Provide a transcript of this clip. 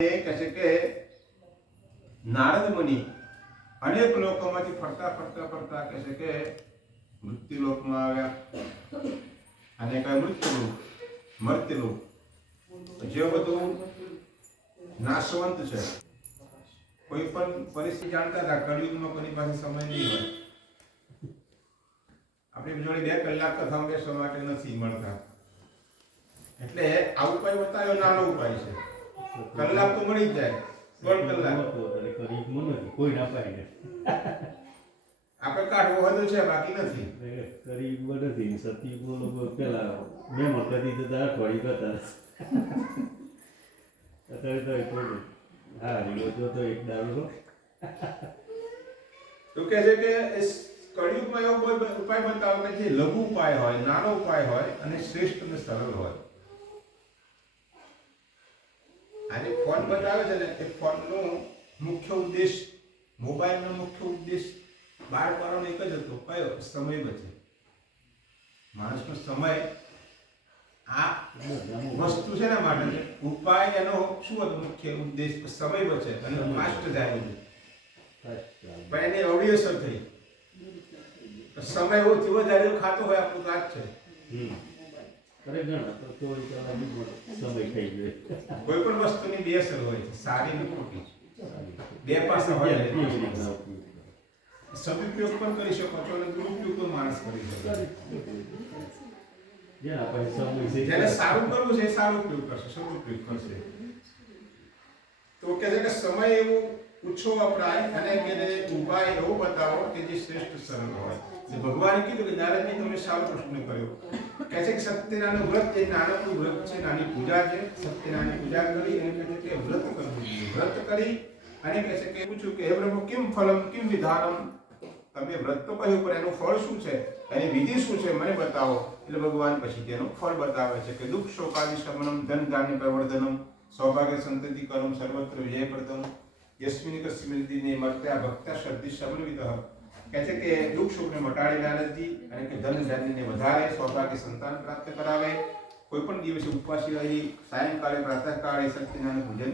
કહે નારદ મુનિ અનેક લોકોમાંથી ફરતા ફરતા ફરતા કહે છે કે મૃત્યુ લોકમાં આવ્યા. અને કઈ મૃત્યુ મૃત્યુ જે બધું નાશવંત છે. કોઈ પણ પરિસ્થિતિ જાણતા હતા કળિયુગમાં કોની પાસે સમય નહીં હોય. આપણી જોડે બે કલાક કથા બેસવા માટે નથી મળતા. એટલે આ ઉપાય બતાવ્યો, નાનો ઉપાય છે. કલાક તો મળી જાય દોઢ કલાક. કોઈ ના પાડે આપણે કાઢવો તો છે બાકી નથી. ગરીબ નથી સતી બોલો પેલા મેં કરી દીધા અઠવાડિયું કરતા અત્યારે તો એક હા રીલો તો તો એક દારૂ તો કહે છે કે કળિયુગમાં એવો કોઈ ઉપાય બતાવો કે જે લઘુ ઉપાય હોય નાનો ઉપાય હોય અને શ્રેષ્ઠ અને સરળ હોય. આજે ફોન બતાવે છે ને એ ફોનનો મુખ્ય ઉદ્દેશ મોબાઈલનો મુખ્ય ઉદ્દેશ બાળ પાડવાનો એક જ હતો. કયો? સમય બચે માણસનો સમય આ વસ્તુ છે ને માટે ઉપાય એનો શું હતો? મુખ્ય ઉદ્દેશ સમય બચે અને ફાસ્ટ જાય પણ એની અવળી અસર થઈ. સમય ઓછી વધારે ખાતો હોય આપણું કાચ છે. કોઈ પણ વસ્તુની બે અસર હોય સારી ને ખોટી. બે પાસા હોય સદુપયોગ પણ કરી શકો છો અને દુરુપયોગ પણ માણસ કરી શકે જેના સારું કરવું છે એ સારો ઉપયોગ કરશે સદુપયોગ કરશે. તો કે છે કે સમય એવો ઓછો વપરાય અને કે ઉપાય એવો બતાવો કે જે શ્રેષ્ઠ સરળ હોય. ભગવાને કીધું કે નારદજી તમે સારો પ્રશ્ન કર્યો. કહે છે કે સત્યનારાયણ વ્રત જે નાનકડું વ્રત છે, નાની પૂજા છે. સત્યનારાયણ પૂજા કરી અને કહે છે કે વ્રત કરવું જોઈએ. વ્રત કરી અને કહે છે કે પૂછ્યું કે હે પ્રભુ, કેમ ફલમ, કેમ વિધાનમ? તમે વ્રત તો કહ્યું પણ એનું ફળ શું છે? એની વિધિ શું છે? મને બતાવો. એટલે ભગવાન પછી તેનું ફળ બતાવે છે કે દુઃખ શોકાદિ શમનમ, ધન ધાન્ય પ્રવર્ધનમ, સૌભાગ્ય સંતતિ કરમ, સર્વત્ર વિજય પ્રદમ યસ્મિન કસ્મિન દિને મર્ત્યા ભક્તા શ્રદ્ધિ સમન્વિત કહે છે કે દુઃખ સુખને મટાડી નારદજી અને કે ધન ધાન્યને વધારે સૌભાગ્ય સંતાન પ્રાપ્ત કરાવે. કોઈ પણ દિવસે ઉપવાસી રહી, સાયંકાળે, પ્રાતઃકાળે, સત્યનારાયણ પૂજન